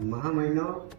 મહા મહિનો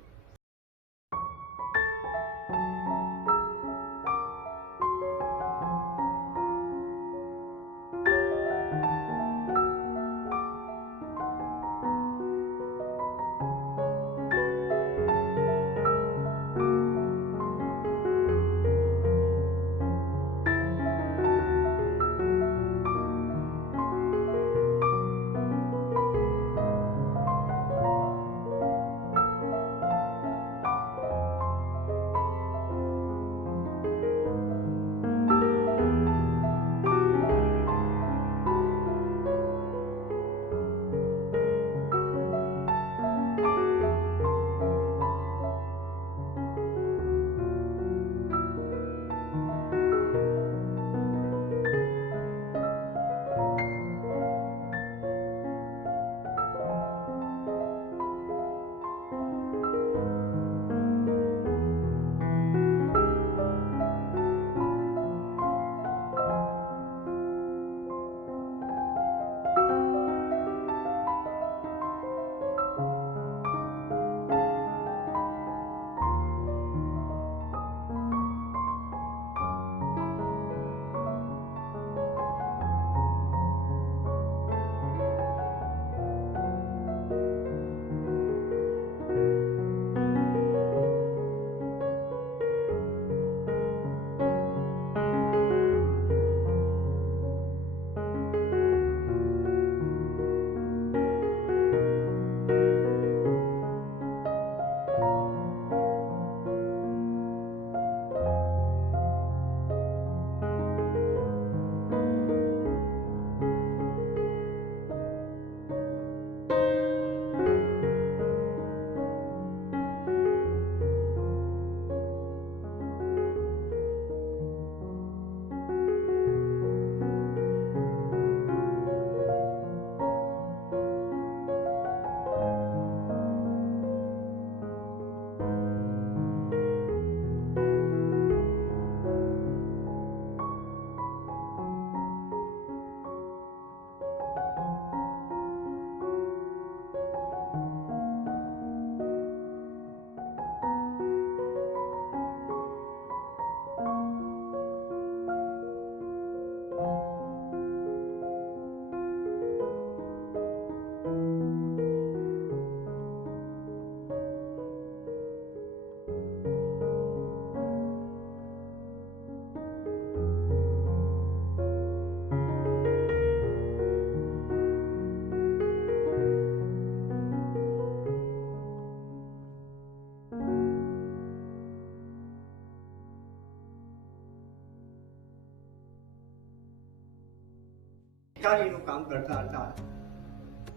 શિકારીનું કામ કરતા હતા.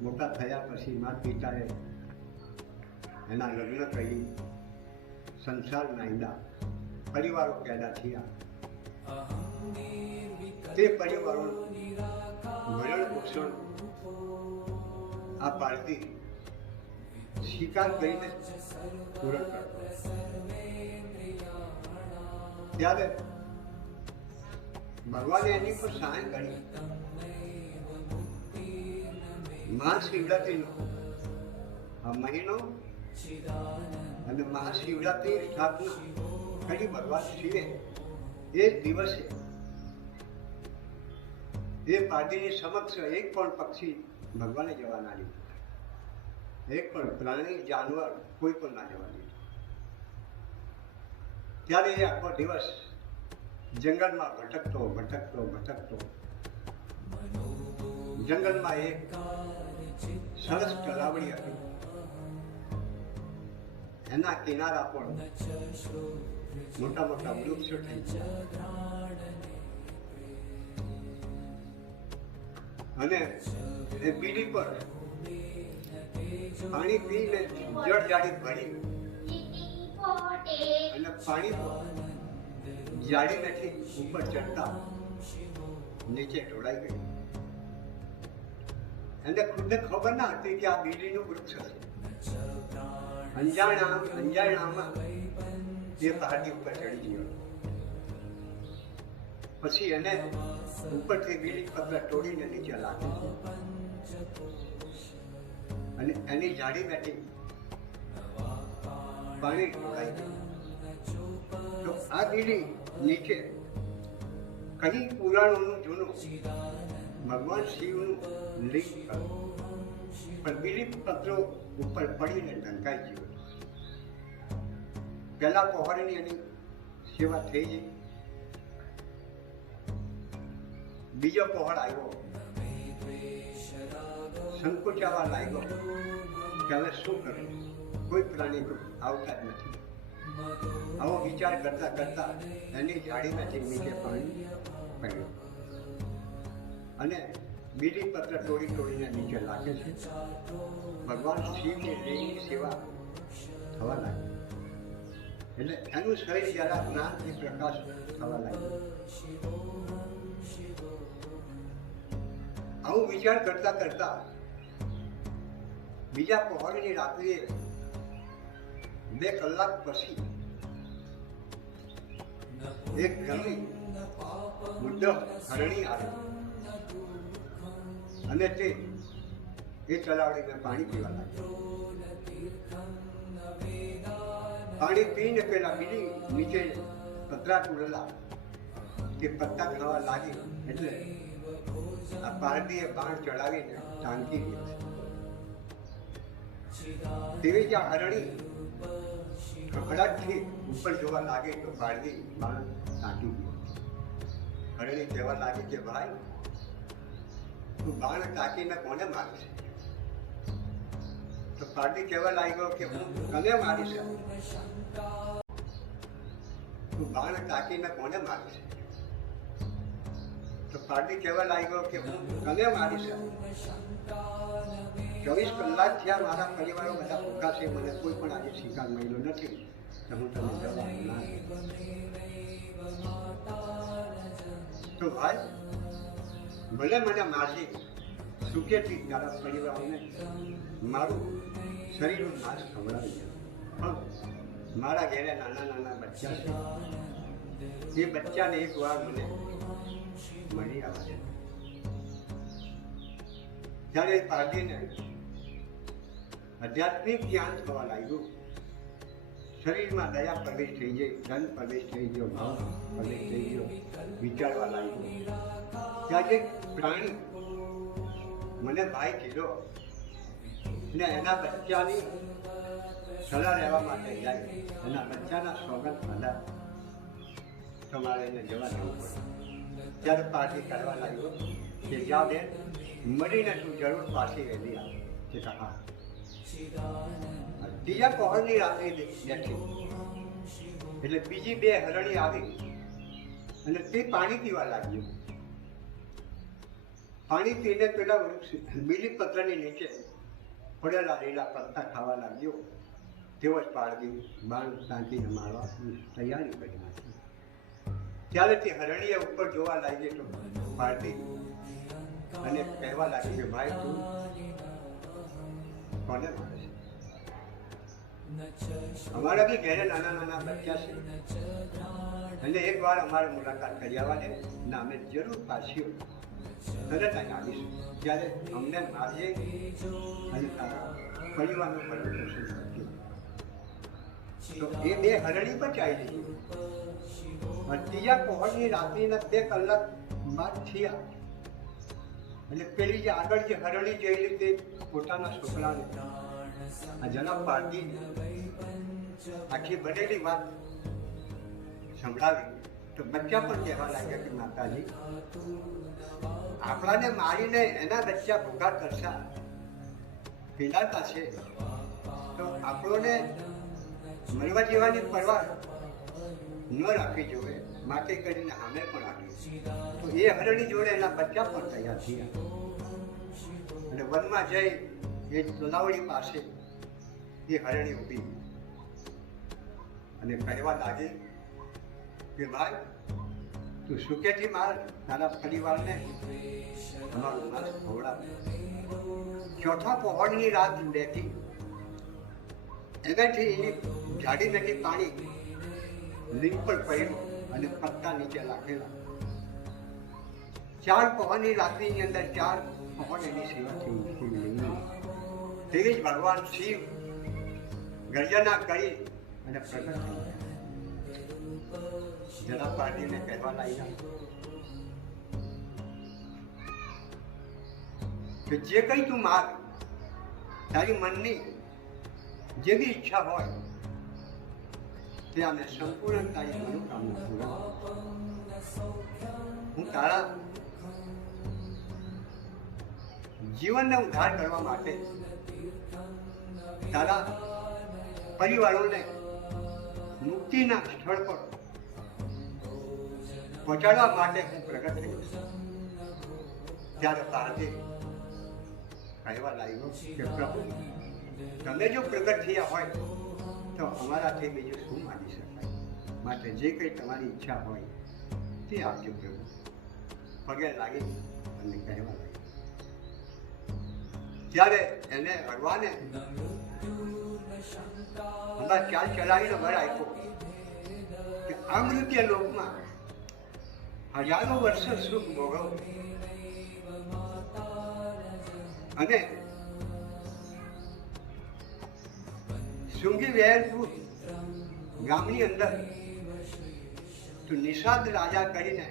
મોટા થયા પછી મા પિતાએ એના લગ્ન કરી, સંસાર નાંદા પરિવારો પેદા થયા. તે પરિવારો ભરણ પોષણ આ પાર્ટી શિકાર કરીને પૂરણ ત્યારે ભગવાને એની પર સહાય કરી. મહાશિવરાત્રિનો આ મહિનો અને મહાશિવરાત્રિ સ્થાપના કરી ભગવાન શિવે એ દિવસે એ પાર્ટીની સમક્ષ એક પણ પક્ષી ભગવાને જવા ના દીધું. એક પણ પ્રાણી, જાનવર કોઈ પણ ના જવા દીધું. ત્યારે એ આખો દિવસ જંગલમાં ભટકતો ભટકતો ભટકતો જંગલમાં એક સરસ તલાવડી હતી. એના કિનારા પણ મોટા મોટા વૃક્ષો અને એ પીડી પર પાણી પીને જળ જાડી ભરી. અને પાણી જાડી નથી ઉપર ચડતા નીચે ઢોળાઈ ગઈ. એને ખુદને ખબર ના હતી કે આ બીડીનું વૃક્ષ છે. અંજાણા અંજાણામાં એ પહાડી ઉપર ચડી ગયો. પછી એને ઉપરથી બીડી પગલા તોડીને નીચે લાગી અને એની જાડી બેઠી પાણી ઢોકાઈ તો આ બીડી નીચે કઈ પુરાણોનું જૂનું ભગવાન શિવનું લિંગ પણ બિલીફ પત્રો ઉપર પડીને ઢંકાઈ ગયો પહેલા પહોળની એની સેવા થઈ ગઈ. બીજો પહોળ આવ્યો. સંકોચાવા લાગ્યો કે હવે શું કરું? કોઈ પ્રાણી આવતા જ નથી. આવો વિચાર કરતા કરતા એની જાળીમાંથી નીચે પાણી પડ્યું. અને બીડી પત્ર તોડી તોડીને નીચે લાગે છે. ભગવાન શિવની દેવીની સેવા થવા લાગી. એટલે એનું શરીર જરા જ્ઞાનથી પ્રકાશ થવા લાગ્યો. આવું વિચાર કરતા કરતા બીજા પહોળની રાત્રિએ બે કલાક પછી એક ગમી બુદ્ધ હરણી આવી અને તે, એ તલાવડીને પાણી પીવા લાગ્યો. પાણી પીને પેલા બીજી નીચે પતરા ઉડેલા તે પત્તા ખાવા લાગી એટલે આ પારડીએ બાણ ચડાવીને ટાંકી દીધી. તેવી જ્યાં હરણી કકડાટથી ઉપર જોવા લાગે તો પારડી બાણ ટાંકી દીધી હરણી કહેવા લાગી કે ભાઈ તું બાણ ટાંકીને કોને મારે તો પારડી કહેવા લાગ્યો કે હું કને મારી છે તું બાણ ટાંકીને કોને મારે તો પારડી કહેવા લાગ્યો કે હું કને મારી ચોવીસ કલાક થયા મારા પરિવારો બધા ભૂખા છે, મને કોઈ પણ આજે સ્વીકાર મળ્યો નથી. તો હું તમને જવાબ ના તો ભાઈ ભલે મને મારશે સુખેથી મારા પરિવારને મારું શરીરનું નાશ ખવડાવી. પણ મારા ઘેરે નાના નાના બચ્ચા છે. એ બચ્ચાને એક વાર મને મળી આવે ત્યારે એ પાર્ટીને આધ્યાત્મિક જ્ઞાન થવા લાગ્યું. શરીરમાં દયા પ્રવેશ થઈ ગઈ, ધન પ્રવેશ થઈ ગયો, ભાવ પ્રવેશ થઈ ગયો, વિચારવા લાગ્યો. ત્યારે એક પ્રાણી મને ભાઈ કીધો ને એના બચ્ચાની સલાહ લેવા માટે જાય. એના બચ્ચાના સ્વાગત માટે તમારે એને જવા દેવું પડે. ત્યારે પાછી કરવા લાગ્યો કે જા બેન મળીને તું જરૂર પાછી વહેલી આવ. કે હા. બીજા પહોળની રાત્રે બેઠી. એટલે બીજી બે હરણી આવી. અને તે પાણી પીવા લાગ્યું. પાણી પીને પેલા વૃક્ષ બીલી પત્રની નીચે પડેલા લીલા પત્તા ખાવા લાગ્યો. તેવો જ પાડવી બાળ શાંતિને મારવા તૈયારી કરી નાખી. ત્યારે તે હરણીએ ઉપર જોવા લાગી તો પાડવી અને કહેવા લાગી કે, ભાઈ, તું કોને મારે અમારા બી ઘરે નાના નાના બચ્ચા છે. એટલે એક વાર અમારે મુલાકાત કરી આવવાને નામે જરૂર પાછી તરત અહીં આવીશું. ત્યારે અમને મારે અને પરિવારનું પણ પોષણ તો એ બે હરણી પણ ચાલી અને ત્રીજા પહોળની રાત્રિના બે કલાક બાદ થયા. એટલે પેલી જે આગળ જે હરણી જઈ તે પોતાના છોકરાને, આ જન્મ પાર્ટી, આખી બનેલી વાત સંભળાવી તો બચ્ચા પણ કહેવા લાગ્યા કે માતાજી, આપણાને મારીને એના બચ્ચા ભૂખા કરશા પીડાતા છે તો આપણોને મરવા જેવાની પરવા ન રાખવી જોઈએ, માટે કરીને અમે પણ આપી તો એ હરણી જોડે એના બચ્ચા પણ તૈયાર થયા. અને વનમાં જઈ એ તલાવડી પાસે એ હરણી ઊભી. અને કહેવા લાગી કે ભાઈ તું સુખેથી માર તારા પરિવારને ચોથા પહોળની રાત બેઠી એનાથી જાડી નથી પાણી લીંબ પર પડ્યું અને પત્તા નીચે લાગેલા. ચાર પવનની રાત્રિની અંદર ચાર પવન એની સેવાથી શિવલિંગની તેવી જ ભગવાન શિવ ગર્જના કરી અને પ્રગટ થઈ ગયા. જરા પાર્ટીને કહેવા લાગ્યા. કે જે કંઈ તું માગ, તારી મનની જે બી ઈચ્છા હોય, તે અમે સંપૂર્ણ તારી મનોકામના પૂર્ણ હું તારા જીવનને ઉદ્ધાર કરવા માટે તારા પરિવારોને મુક્તિના સ્થળ પર પહોંચાડવા માટે હું પ્રગટ થયો ત્યારે ભારતે કહેવા લાગ્યો કે પ્રભુ તમે જો પ્રગટ થયા હોય, તો અમારાથી બીજું શું માની શકાય? માટે જે કંઈ તમારી ઈચ્છા હોય, તે આપજો પ્રભુ. પગે લાગી અને કહેવા લાગ્યું ત્યારે એને ભગવાને હમણાં ચાલ ચલાવીને બળ આપ્યો કે અમૃત્ય લોકમાં હજારો વર્ષ સુખ ભોગવ અને શુંગી વેરપુર ગામની અંદર તું નિષાદ રાજા કરીને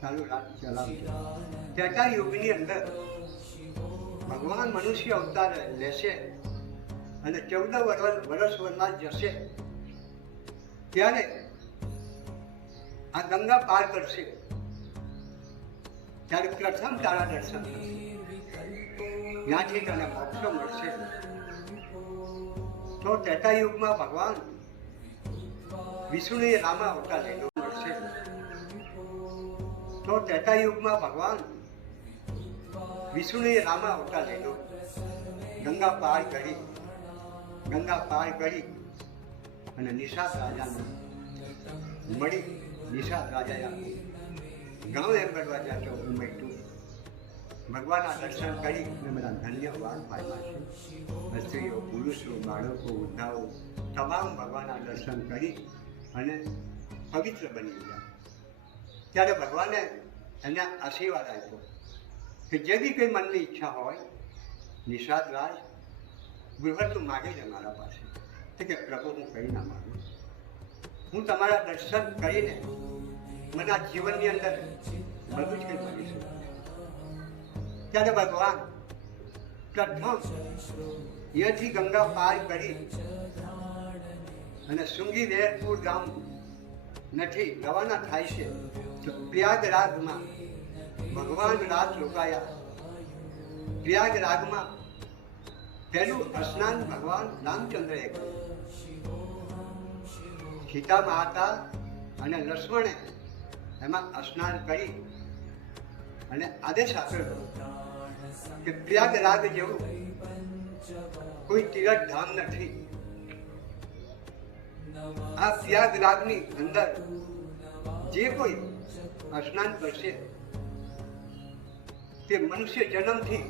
તારું રાજ ચલાવજો. ત્રેતા યુગની અંદર ભગવાન મનુષ્ય અવતાર લેશે અને ચૌદ વર્ષ વર્ષ વનમાં જશે. ત્યારે આ ગંગા પાર કરશે. ત્યારે પ્રથમ તારા દર્શન થશે. ત્યાંથી તને મોક્ષ મળશે. તો ત્રેતા યુગમાં ભગવાન વિષ્ણુએ રામા અવતાર લેલો મળશે. તો ત્રેતા યુગમાં ભગવાન વિષ્ણુએ રામા અવતાર લેલો ગંગા પાર કરી, ગંગા પાર કરી અને નિષાદ રાજાને મળી નિષાદ રાજાએ આપ્યું ગામ એમ કરવા જ્યાં તો હું બેઠું. ભગવાનના દર્શન કરી અને બધા ધન્યવાદ પામ્યા છે સ્ત્રીઓ, પુરુષો, બાળકો, વૃદ્ધાઓ, તમામ ભગવાનના દર્શન કરી અને પવિત્ર બની ગયા. ત્યારે ભગવાને એને આશીર્વાદ આપ્યો કે જે બી કંઈ મનની ઈચ્છા હોય, નિષાદ રાજ ગુરુવર તું માગે છે મારા પાસે. તો કે પ્રભુ, હું કંઈ ના માગું. હું તમારા દર્શન કરીને મને આ જીવનની અંદર બધું જ કંઈ કરી શકું. ત્યારે ભગવાન પ્રથમ યથી ગંગા પાર કરી અને સુંગી વેરપુર ગામ નથી, રવાના થાય છે, તો પ્રયાગરાજમાં ભગવાન રાત રોકાયા. પ્રયાગરાજમાં પહેલું સ્નાન ભગવાન રામચંદ્રએ કર્યું. સીતા માતા અને લક્ષ્મણે એમાં સ્નાન કરી અને આદેશ આપ્યો કે પ્રયાગરાજ જેવું કોઈ તીરથ ધામ નથી. આ પ્રયાગરાજની અંદર જે કોઈ સ્નાન કરશે, તે મનુષ્ય જન્મથી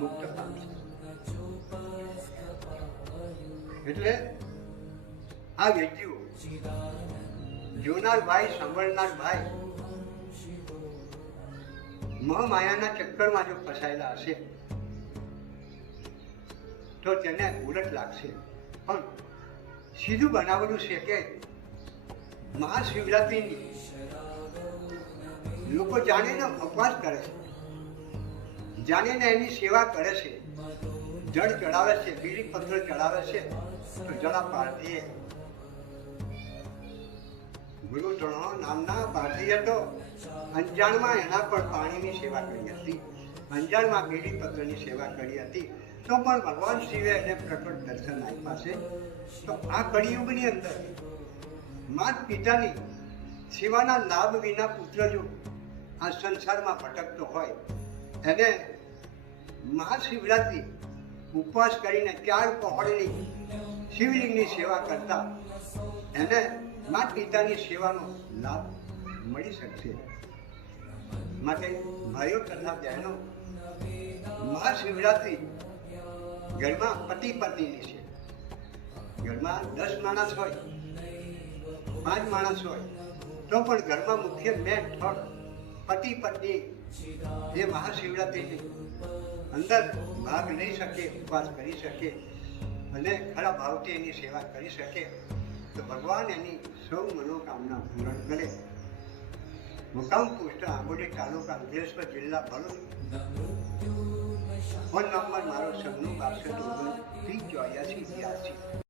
મુક્ત પામશે. એટલે આ વ્યક્તિઓ જોનાર ભાઈ, સાંભળનાર ભાઈ, મહામાયાના ચક્કરમાં જો ફસાયેલા હશે, તો તેને ઉલટ લાગશે. પણ સીધું બનાવેલું છે કે મહાશિવરાત્રિની લોકો જાણીને ઉપવાસ કરે છે. જાણીને એની સેવા કરે છે. જળ ચડાવે છે, બીડી પત્ર ચડાવે છે. તો જળા પાર્થીએ ગુરુ ચણો નામના ભારતીય હતો. અંજાણમાં એના પણ પાણીની સેવા કરી હતી. અંજાણમાં બીડી પત્રની સેવા કરી હતી. તો પણ ભગવાન શિવે એને પ્રકટ દર્શન આપ્યા છે. તો આ કળિયુગની અંદર માત પિતાની સેવાના લાભ વિના પુત્ર જો આ સંસારમાં ભટકતો હોય, એને મહાશિવરાત્રિ ઉપવાસ કરીને ચાર પહોળની શિવલિંગની સેવા કરતા એને માત પિતાની સેવાનો લાભ મળી શકશે. માટે ભાઈઓ તથા બહેનો, મહાશિવરાત્રિ ઘરમાં પતિ પત્નીની છે. ઘરમાં દસ માણસ હોય, પાંચ માણસ હોય, તો પણ ઘરમાં મુખ્ય મેન થડ પતિ પત્ની એ મહાશિવરાત્રિની અંદર ભાગ લઈ શકે, ઉપવાસ કરી શકે અને ખરા ભાવથી એની સેવા કરી શકે. તો ભગવાન એની સૌ મનોકામના પૂરણ કરે. મુકામ પુષ્ટ આંબોડી તાલુકા અંધેશ્વર જિલ્લા ભરૂચ. ફોન નંબર મારો સન્નું બાસઠ ઓગણ ત્રીસ ચોર્યાસી બ્યાસી.